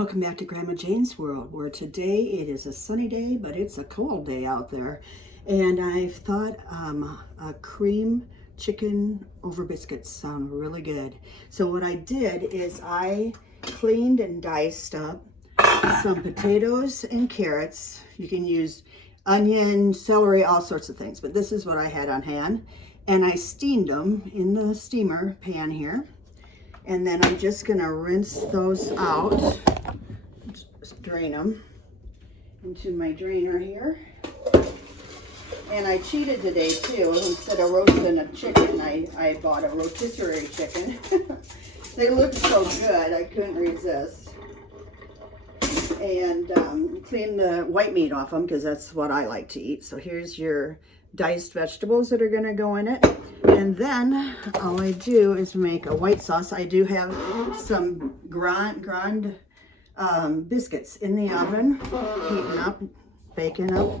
Welcome back to Grandma Jane's World, where today it is a sunny day, but it's a cold day out there. And I've thought a cream chicken over biscuits sound really good. So what I did is I cleaned and diced up some potatoes and carrots. You can use onion, celery, all sorts of things, but this is what I had on hand. And I steamed them in the steamer pan here. And then I'm just gonna rinse those out. Drain them into my drainer here. And I cheated today too. Instead of roasting a chicken, I bought a rotisserie chicken. They looked so good, I couldn't resist. And clean the white meat off them because that's what I like to eat. So here's your diced vegetables that are going to go in it. And then all I do is make a white sauce. I do have some grind biscuits in the oven, heating up, baking up.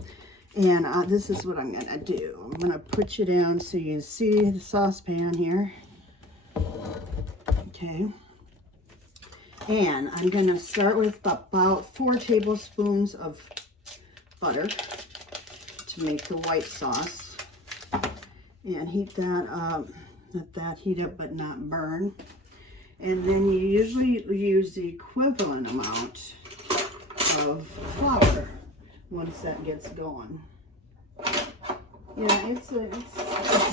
And this is what I'm gonna do. I'm gonna put you down so you can see the saucepan here. Okay. And I'm gonna start with about 4 tablespoons of butter to make the white sauce. And heat that up, let that heat up but not burn. And then you usually use the equivalent amount of flour once that gets going. Yeah, it's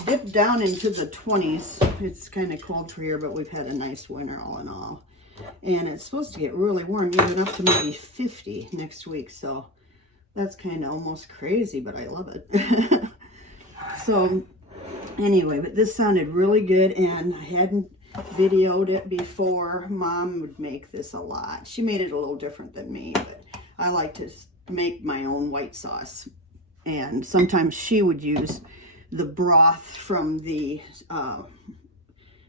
dipped down into the 20s. It's kind of cold for here, but we've had a nice winter all in all. And it's supposed to get really warm, even up to maybe 50 next week. So that's kind of almost crazy, but I love it. So anyway, but this sounded really good, and I hadn't videoed it before. Mom would make this a lot. She made it a little different than me, but I like to make my own white sauce. And sometimes she would use the broth from the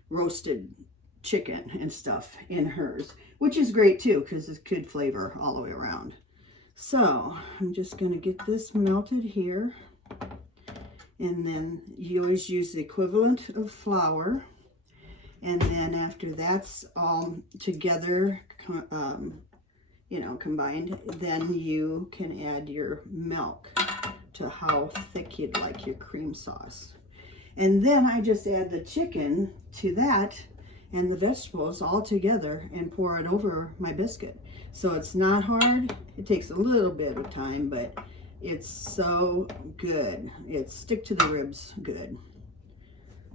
roasted chicken and stuff in hers, which is great too because it's good flavor all the way around. So I'm just going to get this melted here. And then you always use the equivalent of flour. And then after that's all together, combined, then you can add your milk to how thick you'd like your cream sauce. And then I just add the chicken to that and the vegetables all together and pour it over my biscuit. So it's not hard. It takes a little bit of time, but it's so good. It's stick to the ribs good.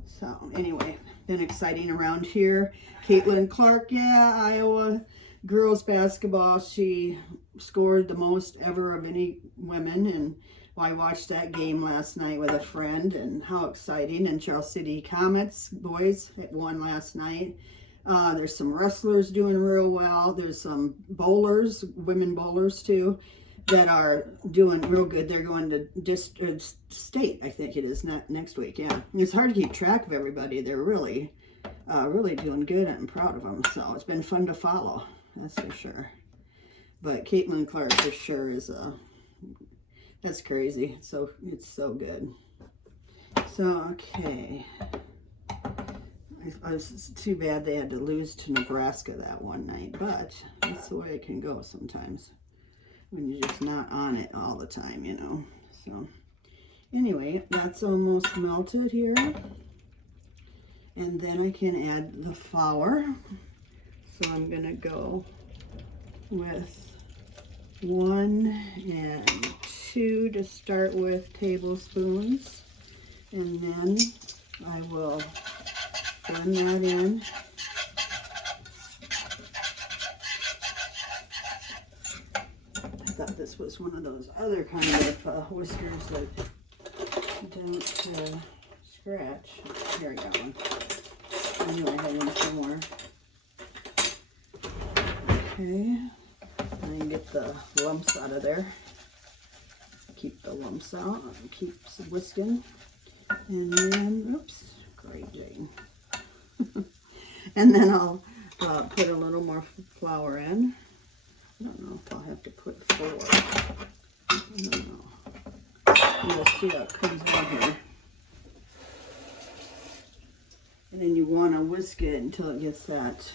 So anyway, been exciting around here. Caitlin Clark, yeah, Iowa girls basketball. She scored the most ever of any women, and I watched that game last night with a friend, and how exciting. And Charles City Comets boys won last night. There's some wrestlers doing real well. There's some bowlers, women bowlers too, that are doing real good. They're going to state, I think it is, next week. Yeah, it's hard to keep track of everybody. They're really doing good, and I'm proud of them. So it's been fun to follow, that's for sure. But Caitlin Clark for sure is that's crazy. So it's so good. So okay, it's too bad they had to lose to Nebraska that one night, but that's the way it can go sometimes when you're just not on it all the time, you know. So anyway, that's almost melted here. And then I can add the flour. So I'm gonna go with 1 and 2 to start with tablespoons. And then I will blend that in. I thought this was one of those other kind of whiskers that don't scratch. Here I got one. I knew I had one somewhere. Okay, I can get the lumps out of there. Keep the lumps out and keep whisking. And then, oops, great Jane. And then I'll put a little more flour in. I don't know if I'll have to put 4. I don't know. You'll see how it comes out here. And then you want to whisk it until it gets that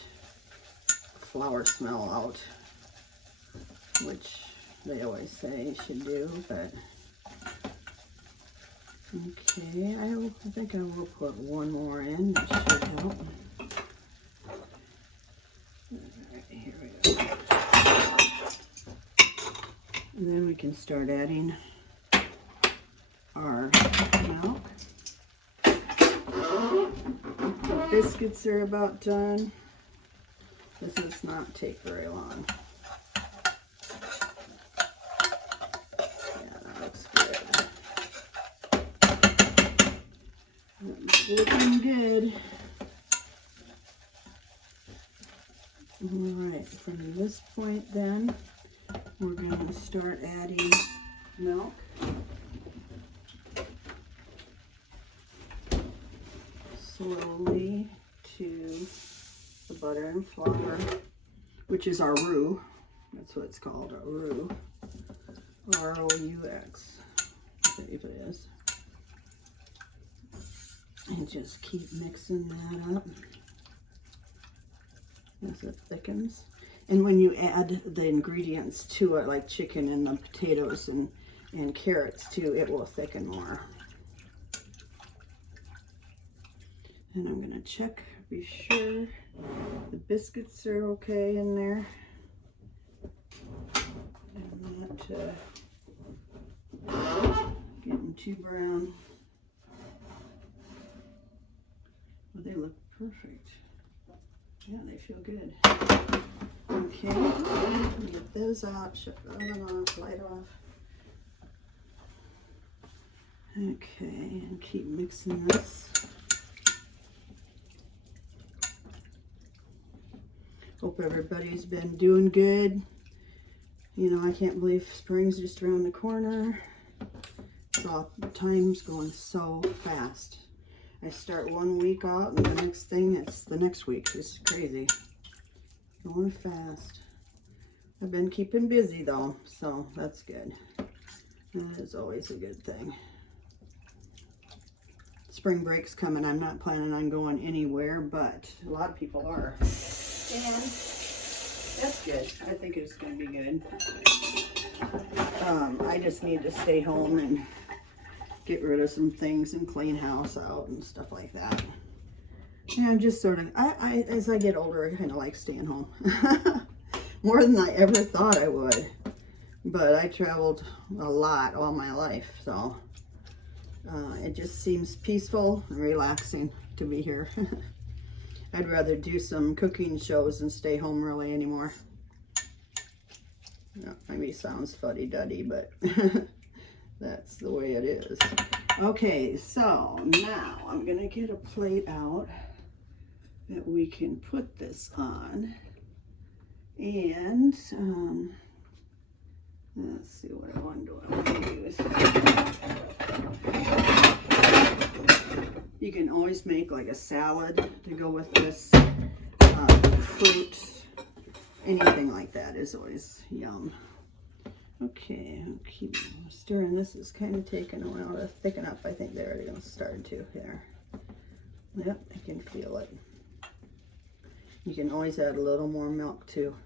flour smell out. which they always say you should do, but okay, I think I will put one more in. That should help. Alright, here we go. And then we can start adding our milk. The biscuits are about done. This does not take very long. Yeah, that looks good. That's looking good. Alright, from this point then, we're going to start adding milk. Slowly to the butter and flour, which is our roux. That's what it's called, a roux. R-O-U-X, I believe it is. And just keep mixing that up as it thickens. And when you add the ingredients to it, like chicken and the potatoes and carrots too, it will thicken more. And I'm going to check, be sure the biscuits are okay in there. And not getting too brown. Well, they look perfect. Yeah, they feel good. Okay, get those out, shut that one off, light off. Okay, and keep mixing this. Hope everybody's been doing good. You know, I can't believe spring's just around the corner. So time's going so fast. I start one week out and the next thing, it's the next week. It's crazy. Going fast. I've been keeping busy though, so that's good. That is always a good thing. Spring break's coming. I'm not planning on going anywhere, but a lot of people are. And that's good. I think it's going to be good. I just need to stay home and get rid of some things and clean house out and stuff like that. And I'm just sort of, as I get older, I kind of like staying home. More than I ever thought I would. But I traveled a lot all my life, so it just seems peaceful and relaxing to be here. I'd rather do some cooking shows than stay home really anymore. Yeah, maybe sounds fuddy-duddy, but that's the way it is. Okay, so now I'm going to get a plate out that we can put this on. And let's see what I want to use. You can always make like a salad to go with this. Fruit, anything like that is always yum. Okay, I'll keep stirring. This is kind of taking a while to thicken up. I think they're already going to start to there. Yep, I can feel it. You can always add a little more milk too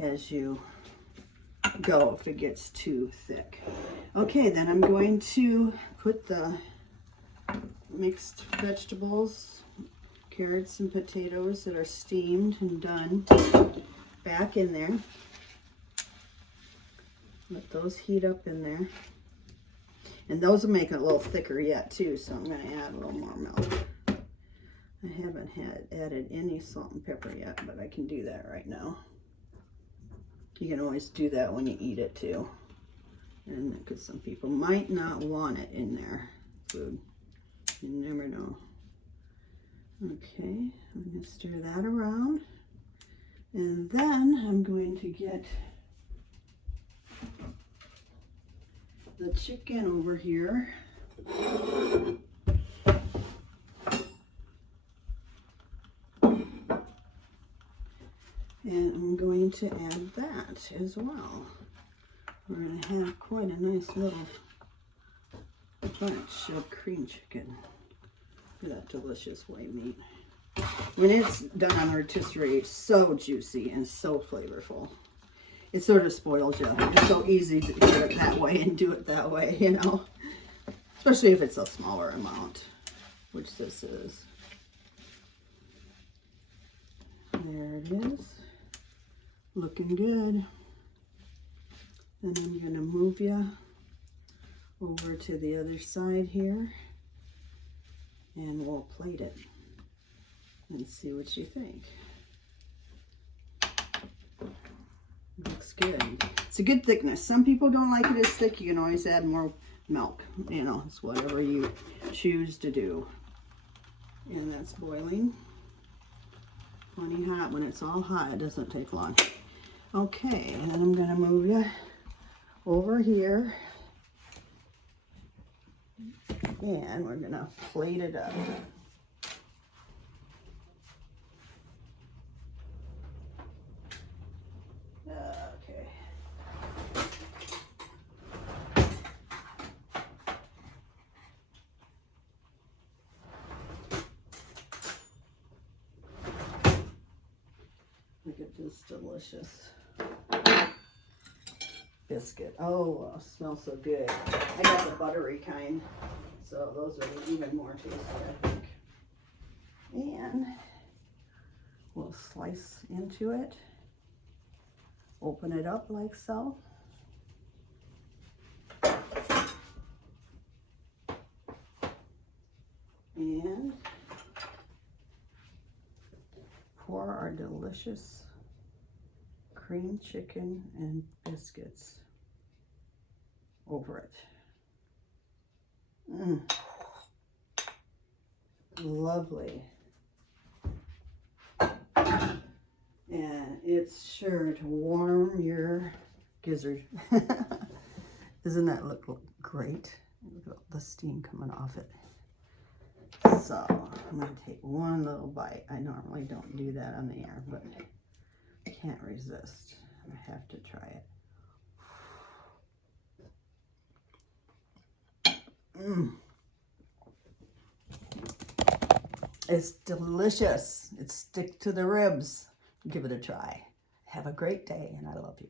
as you go if it gets too thick. Okay, then I'm going to put the mixed vegetables, carrots and potatoes that are steamed and done back in there. Let those heat up in there. And those will make it a little thicker yet too, so I'm going to add a little more milk. I haven't added any salt and pepper yet, but I can do that right now. You can always do that when you eat it too. And because some people might not want it in their food. You never know. Okay, I'm going to stir that around. And then I'm going to get the chicken over here. And I'm going to add that as well. We're going to have quite a nice little bunch of cream chicken for that delicious white meat. When it's done on rotisserie, it's so juicy and so flavorful. it sort of spoils you. It's so easy to do it that way and do it that way, you know. Especially if it's a smaller amount, which this is. There it is. Looking good. Then I'm going to move you over to the other side here. And we'll plate it and see what you think. Looks good. It's a good thickness. Some people don't like it as thick. You can always add more milk. You know, it's whatever you choose to do. And that's boiling. Plenty hot. When it's all hot, it doesn't take long. Okay, and then I'm going to move you over here. And we're going to plate it up. Okay. Look at this delicious biscuit. Oh, smells so good. I got the buttery kind, so those are even more tasty, I think. And we'll slice into it. Open it up like so. And pour our delicious cream chicken and biscuits over it. Lovely. And it's sure to warm your gizzard. Doesn't that look great? Look at the steam coming off it. So I'm going to take one little bite. I normally don't do that on the air, but I can't resist. I have to try it. It's delicious. It sticks to the ribs. Give it a try. Have a great day, and I love you.